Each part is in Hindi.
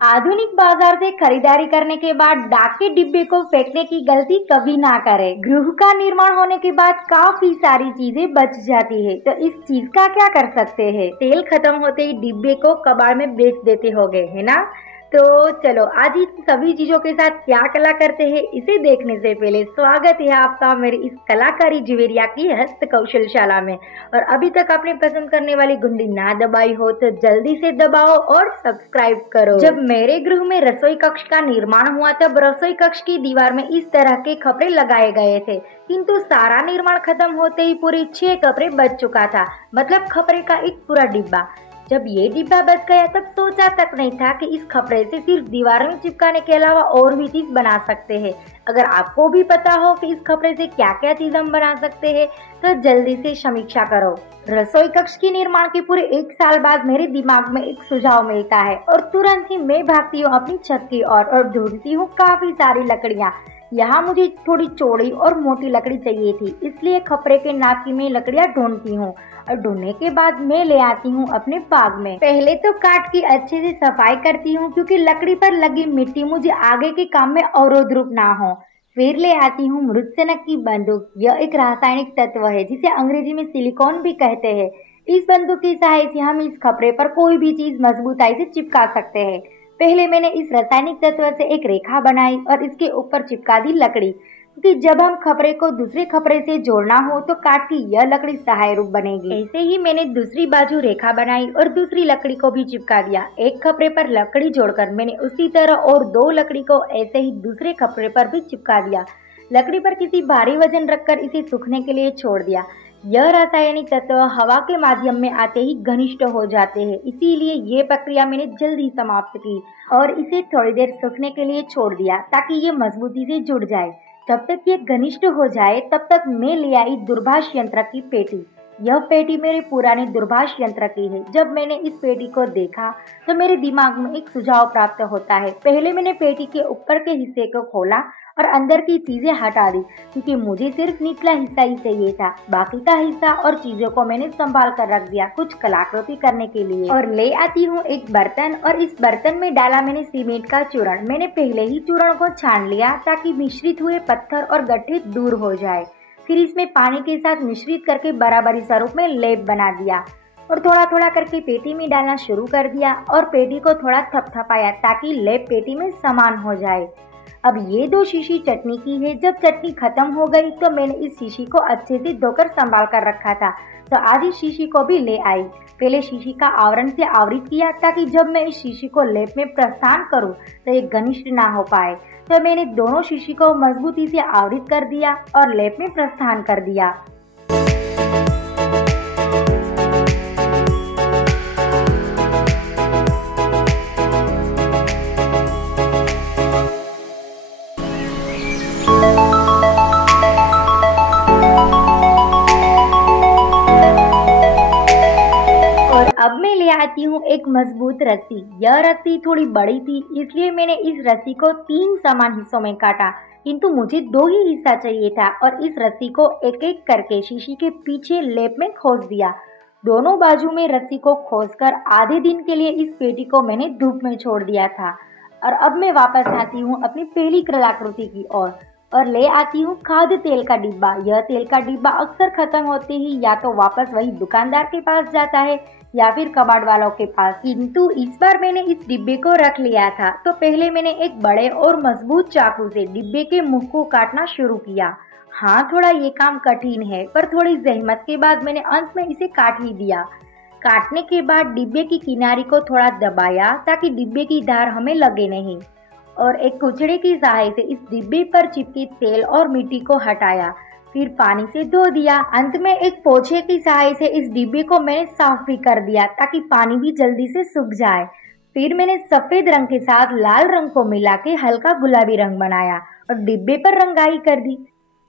आधुनिक बाजार से खरीदारी करने के बाद डाक के डिब्बे को फेंकने की गलती कभी ना करें। गृह का निर्माण होने के बाद काफी सारी चीजें बच जाती है, तो इस चीज का क्या कर सकते हैं? तेल खत्म होते ही डिब्बे को कबाड़ में बेच देते होगे, है ना? तो चलो आज इन सभी चीजों के साथ क्या कला करते हैं इसे देखने से पहले स्वागत है आपका मेरी इस कलाकारी जुवेरिया की हस्त कौशलशाला में। और अभी तक आपने पसंद करने वाली घंटी ना दबाई हो तो जल्दी से दबाओ और सब्सक्राइब करो। जब मेरे गृह में रसोई कक्ष का निर्माण हुआ तब रसोई कक्ष की दीवार में इस तरह के खपरे लगाए गए थे, किंतु सारा निर्माण खत्म होते ही पूरे 6 खपरे बच चुका था, मतलब खपरे का एक पूरा डिब्बा। जब ये डिब्बा बच गया तब सोचा तक नहीं था कि इस खपरे से सिर्फ दीवार में चिपकाने के अलावा और भी चीज बना सकते हैं। अगर आपको भी पता हो कि इस खपरे से क्या क्या चीज हम बना सकते हैं तो जल्दी से समीक्षा करो। रसोई कक्ष के निर्माण के पूरे 1 साल बाद मेरे दिमाग में एक सुझाव मिलता है और तुरंत ही मैं भागती हूँ अपनी छत की ओर और ढूंढती हूँ काफी सारी लकड़ियाँ। यहाँ मुझे थोड़ी चौड़ी और मोटी लकड़ी चाहिए थी, इसलिए खपरे के नाप की मैं लकड़ियाँ ढूंढती हूँ और ढूंढने के बाद मैं ले आती हूँ अपने बाग में। पहले तो काट की अच्छे से सफाई करती हूँ क्योंकि लकड़ी पर लगी मिट्टी मुझे आगे के काम में अवरोध रूप ना हो। फिर ले आती हूँ मृत्सनक की बंदूक। यह एक रासायनिक तत्व है जिसे अंग्रेजी में सिलिकॉन भी कहते हैं। इस बंदूक की सहायता से हम इस खपरे पर कोई भी चीज मजबूताई से चिपका सकते हैं। पहले मैंने इस रासायनिक तत्व से एक रेखा बनाई और इसके ऊपर चिपका दी लकड़ी, क्योंकि जब हम खपरे को दूसरे खपरे से जोड़ना हो तो काट की यह लकड़ी सहायक रूप बनेगी। ऐसे ही मैंने दूसरी बाजू रेखा बनाई और दूसरी लकड़ी को भी चिपका दिया। एक खपरे पर लकड़ी जोड़कर मैंने उसी तरह और 2 लकड़ी को ऐसे ही दूसरे खपरे पर भी चिपका दिया। लकड़ी पर किसी भारी वजन रखकर इसे सूखने के लिए छोड़ दिया। यह रासायनिक तत्व हवा के माध्यम में आते ही घनिष्ठ हो जाते हैं, इसीलिए ये प्रक्रिया मैंने जल्दी समाप्त की और इसे थोड़ी देर सूखने के लिए छोड़ दिया ताकि ये मजबूती से जुड़ जाए। जब तक ये घनिष्ठ हो जाए तब तक मैं ले आई दूरभाष यंत्र की पेटी। यह पेटी मेरे पुराने दूरभाष यंत्र की है। जब मैंने इस पेटी को देखा तो मेरे दिमाग में एक सुझाव प्राप्त होता है। पहले मैंने पेटी के ऊपर के हिस्से को खोला और अंदर की चीजें हटा दी, क्योंकि मुझे सिर्फ निचला हिस्सा ही चाहिए था। बाकी का हिस्सा और चीजों को मैंने संभाल कर रख दिया कुछ कलाकृति करने के लिए। और ले आती हूँ एक बर्तन और इस बर्तन में डाला मैंने सीमेंट का चूर्ण। मैंने पहले ही चूर्ण को छान लिया ताकि मिश्रित हुए पत्थर और गड्ढे दूर हो जाए। फिर इसमें पानी के साथ मिश्रित करके बराबरी स्वरूप में लेप बना दिया और थोड़ा थोड़ा करके पेटी में डालना शुरू कर दिया और पेटी को थोड़ा थपथपाया ताकि लेप पेटी में समान हो जाए। अब ये 2 शीशी चटनी की है। जब चटनी खत्म हो गई तो मैंने इस शीशी को अच्छे से धोकर संभाल कर रखा था, तो आज इस शीशी को भी ले आई। पहले शीशी का आवरण से आवृत किया ताकि जब मैं इस शीशी को लेप में प्रस्थान करूं तो ये घनिष्ठ ना हो पाए। तो मैंने दोनों शीशी को मजबूती से आवृत कर दिया और लेप में प्रस्थान कर दिया। अब मैं ले आती हूँ एक मजबूत रस्सी। यह रस्सी थोड़ी बड़ी थी, इसलिए मैंने इस रस्सी को 3 समान हिस्सों में काटा, किंतु मुझे 2 ही हिस्सा चाहिए था और इस रस्सी को एक एक करके शीशी के पीछे लेप में खोस दिया। दोनों बाजू में रस्सी को खोसकर आधे दिन के लिए इस पेटी को मैंने धूप में छोड़ दिया था। और अब मैं वापस आती हूँ अपनी पहली कलाकृति की ओर और ले आती हूँ खाद्य तेल का डिब्बा। यह तेल का डिब्बा अक्सर खत्म होते ही या तो वापस वही दुकानदार के पास जाता है या फिर कबाड़ वालों के पास, किंतु इस बार मैंने इस डिब्बे को रख लिया था। तो पहले मैंने एक बड़े और मजबूत चाकू से डिब्बे के मुख को काटना शुरू किया। हाँ, थोड़ा ये काम कठिन है, पर थोड़ी जहमत के बाद मैंने अंत में इसे काट ही दिया। काटने के बाद डिब्बे की किनारी को थोड़ा दबाया ताकि डिब्बे की धार हमें लगे नहीं और एक कुचड़े की सहायता से इस डिब्बे पर चिपके तेल और मिट्टी को हटाया। फिर पानी से धो दिया। अंत में एक पोछे की सहायता से इस डिब्बे को मैंने साफ भी कर दिया ताकि पानी भी जल्दी से सूख जाए। फिर मैंने सफेद रंग के साथ लाल रंग को मिला के हल्का गुलाबी रंग बनाया और डिब्बे पर रंगाई कर दी।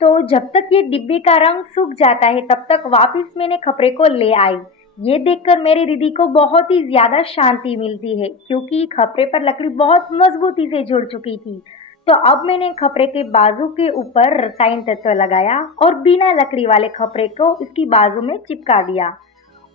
तो जब तक ये डिब्बे का रंग सूख जाता है तब तक वापस मैंने खपरे को ले आई। ये देखकर मेरे हृदय को बहुत ही ज्यादा शांति मिलती है, क्योंकि खपरे पर लकड़ी बहुत मजबूती से जुड़ चुकी थी। तो अब मैंने खपरे के बाजू के ऊपर रसायन तत्व लगाया और बिना लकड़ी वाले खपरे को इसकी बाजू में चिपका दिया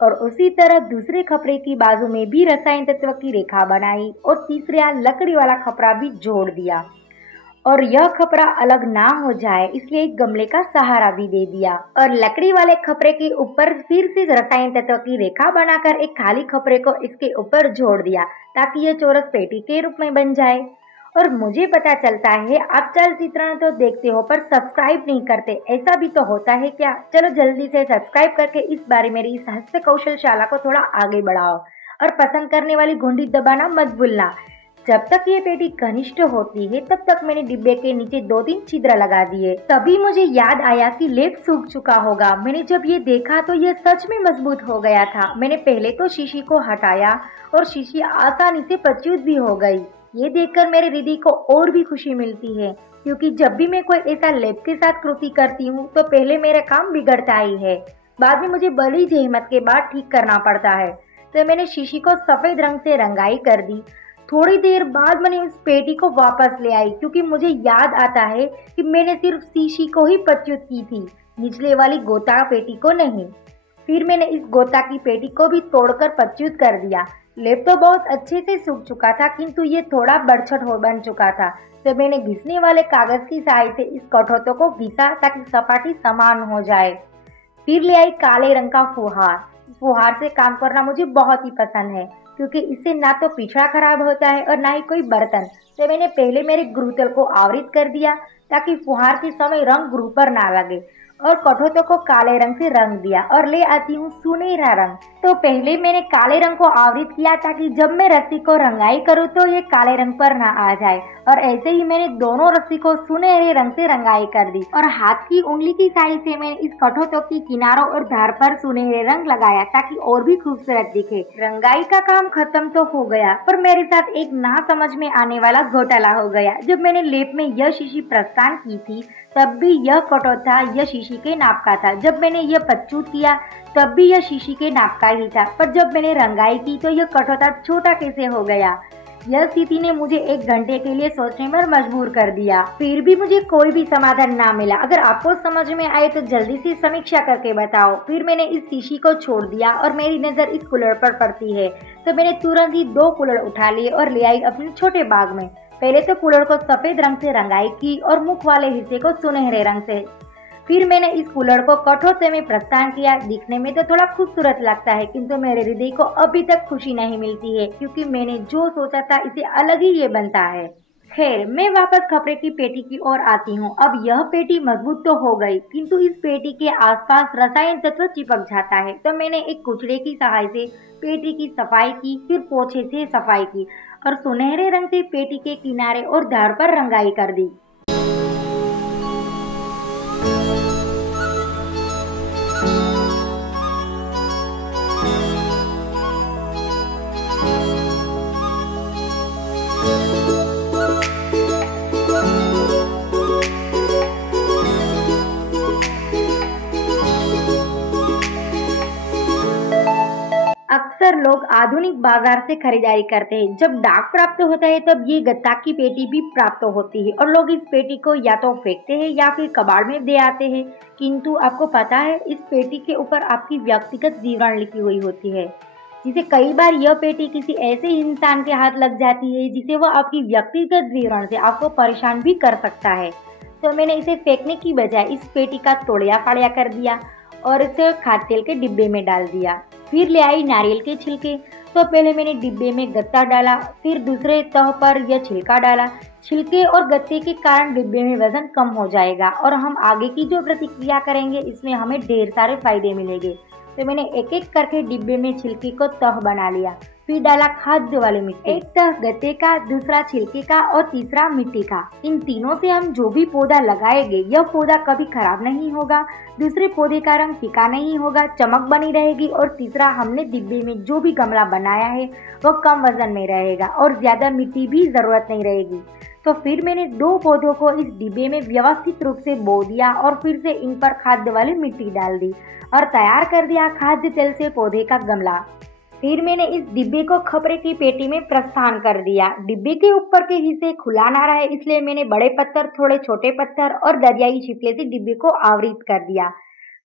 और उसी तरह दूसरे खपरे की बाजू में भी रसायन तत्व की रेखा बनाई और तीसरा लकड़ी वाला खपरा भी जोड़ दिया और यह खपरा अलग ना हो जाए इसलिए एक गमले का सहारा भी दे दिया और लकड़ी वाले खपरे के ऊपर फिर से रसायन तत्व की रेखा बनाकर एक खाली खपरे को इसके ऊपर जोड़ दिया ताकि यह चौरस पेटी के रूप में बन जाए। और मुझे पता चलता है आप चलचित्रण तो देखते हो पर सब्सक्राइब नहीं करते, ऐसा भी तो होता है क्या? चलो जल्दी से सब्सक्राइब करके इस बारे मेरी इस हस्त कौशलशाला को थोड़ा आगे बढ़ाओ और पसंद करने वाली घंटी दबाना मत भूलना। जब तक ये पेटी घनिष्ठ होती है तब तक मैंने डिब्बे के नीचे 2-3 छिद्र लगा दिए। तभी मुझे याद आया कि लेप सूख चुका होगा। मैंने जब ये देखा तो ये सच में मजबूत हो गया था। मैंने पहले तो शीशी को हटाया और शीशी आसानी से प्रच्युत भी हो गई। ये देखकर मेरे हृदय को और भी खुशी मिलती है क्योंकि जब भी मैं कोई ऐसा लेप के साथ कृति करती हूँ तो पहले मेरा काम बिगड़ता ही है, बाद में मुझे बड़ी जहमत के बाद ठीक करना पड़ता है। तो मैंने शीशी को सफेद रंग से रंगाई कर दी। थोड़ी देर बाद मैंने उस पेटी को वापस ले आई क्योंकि मुझे याद आता है कि मैंने सिर्फ शीशी को ही प्रच्युत की थी, निचले वाली गोता पेटी को नहीं। फिर मैंने इस गोता की पेटी को भी तोड़कर प्रच्युत कर दिया। लेप तो बहुत अच्छे से सूख चुका था किंतु ये थोड़ा बरछट हो बन चुका था, तो मैंने घिसने वाले कागज की सहायता से इस कठोतों को घिसा ताकि सपाटी समान हो जाए। फिर ले आई काले रंग का फुहार। फुहार से काम करना मुझे बहुत ही पसंद है क्योंकि इससे ना तो पिछड़ा खराब होता है और ना ही कोई बर्तन। तो मैंने पहले मेरे गुरुतल को आवृत कर दिया ताकि फुहार के समय रंग गुरु पर ना लगे और कठोतों को काले रंग से रंग दिया और ले आती हूँ सुनहरा रंग। तो पहले मैंने काले रंग को आवृत किया ताकि जब मैं रस्सी को रंगाई करूँ तो ये काले रंग पर ना आ जाए और ऐसे ही मैंने दोनों रस्सी को सुनहरे रंग से रंगाई कर दी और हाथ की उंगली की सहायता से मैंने इस कठोतों की किनारों और धार पर सुनहरे रंग लगाया ताकि और भी खूबसूरत दिखे। रंगाई का काम खत्म तो हो गया पर मेरे साथ एक ना समझ में आने वाला घोटाला हो गया। जब मैंने लेप में यह शीशी प्रस्थान की थी तब भी यह कठोता यह शीशी के नाप का था। जब मैंने यह प्रच्युत किया तब भी यह शीशी के नाप का ही था, पर जब मैंने रंगाई की तो यह कठोता छोटा कैसे हो गया? यह स्थिति ने मुझे 1 घंटे के लिए सोचने पर मजबूर कर दिया। फिर भी मुझे कोई भी समाधान ना मिला। अगर आपको समझ में आए तो जल्दी से समीक्षा करके बताओ। फिर मैंने इस शीशी को छोड़ दिया और मेरी नजर इस कूलर पर पड़ती है तो मैंने तुरंत ही 2 कूलर उठा लिए और ले आई अपने छोटे बाग में। पहले तो कूलर को सफेद रंग से रंगाई की और मुख वाले हिस्से को सुनहरे रंग से। फिर मैंने इस कूलर को कठोते में प्रस्थान किया। दिखने में तो थोड़ा खूबसूरत लगता है किंतु मेरे हृदय को अभी तक खुशी नहीं मिलती है क्योंकि मैंने जो सोचा था इसे अलग ही ये बनता है। खैर, मैं वापस खपरे की पेटी की ओर आती हूँ। अब यह पेटी मजबूत तो हो गई किंतु इस पेटी के आसपास रसायन तत्व चिपक जाता है, तो मैंने एक कुचड़े की सहायता से पेटी की सफाई की, फिर पोछे से सफाई की और सुनहरे रंग से पेटी के किनारे और धार पर रंगाई कर दी। अक्सर लोग आधुनिक बाजार से खरीदारी करते हैं। जब डाक प्राप्त होता है तब ये गत्ता की पेटी भी प्राप्त होती है और लोग इस पेटी को या तो फेंकते हैं या फिर कबाड़ में दे आते हैं। किंतु आपको पता है इस पेटी के ऊपर आपकी व्यक्तिगत विवरण लिखी हुई होती है, जिसे कई बार यह पेटी किसी ऐसे इंसान के हाथ लग जाती है जिसे वह आपकी व्यक्तिगत विवरण से आपको परेशान भी कर सकता है। तो मैंने इसे फेंकने की बजाय इस पेटी का तोड़िया फाड़िया कर दिया और इसे खाद्य तेल के डिब्बे में डाल दिया। फिर ले आई नारियल के छिलके। तो पहले मैंने डिब्बे में गत्ता डाला, फिर दूसरे तह पर यह छिलका डाला। छिलके और गत्ते के कारण डिब्बे में वजन कम हो जाएगा और हम आगे की जो प्रतिक्रिया करेंगे इसमें हमें ढेर सारे फायदे मिलेंगे। तो मैंने एक एक करके डिब्बे में छिलके को तह बना लिया। फिर डाला खाद्य वाली मिट्टी, एक तह गत्ते का, दूसरा छिलके का और तीसरा मिट्टी का। इन तीनों से हम जो भी पौधा लगाएंगे यह पौधा कभी खराब नहीं होगा, दूसरे पौधे का रंग फीका नहीं होगा, चमक बनी रहेगी और तीसरा हमने डिब्बे में जो भी गमला बनाया है वह कम वजन में रहेगा और ज्यादा मिट्टी भी जरूरत नहीं रहेगी। तो फिर मैंने 2 पौधों को इस डिब्बे में व्यवस्थित रूप से बो दिया और फिर से इन पर खाद्य वाली मिट्टी डाल दी और तैयार कर दिया खाद्य तेल से पौधे का गमला। फिर मैंने इस डिब्बे को खपरे की पेटी में प्रस्थान कर दिया। डिब्बे के ऊपर के हिस्से खुला ना रहे इसलिए मैंने बड़े पत्थर, थोड़े छोटे पत्थर और दरियाई छिपले से डिब्बे को आवृत कर दिया।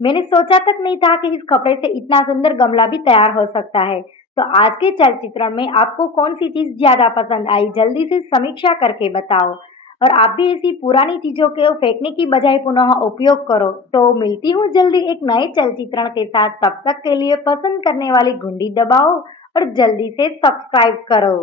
मैंने सोचा तक नहीं था कि इस कपड़े से इतना सुंदर गमला भी तैयार हो सकता है। तो आज के चलचित्रण में आपको कौन सी चीज ज्यादा पसंद आई, जल्दी से समीक्षा करके बताओ। और आप भी ऐसी पुरानी चीजों को फेंकने की बजाय पुनः उपयोग करो। तो मिलती हूँ जल्दी एक नए चलचित्रण के साथ। तब तक के लिए पसंद करने वाली घंटी दबाओ और जल्दी से सब्सक्राइब करो।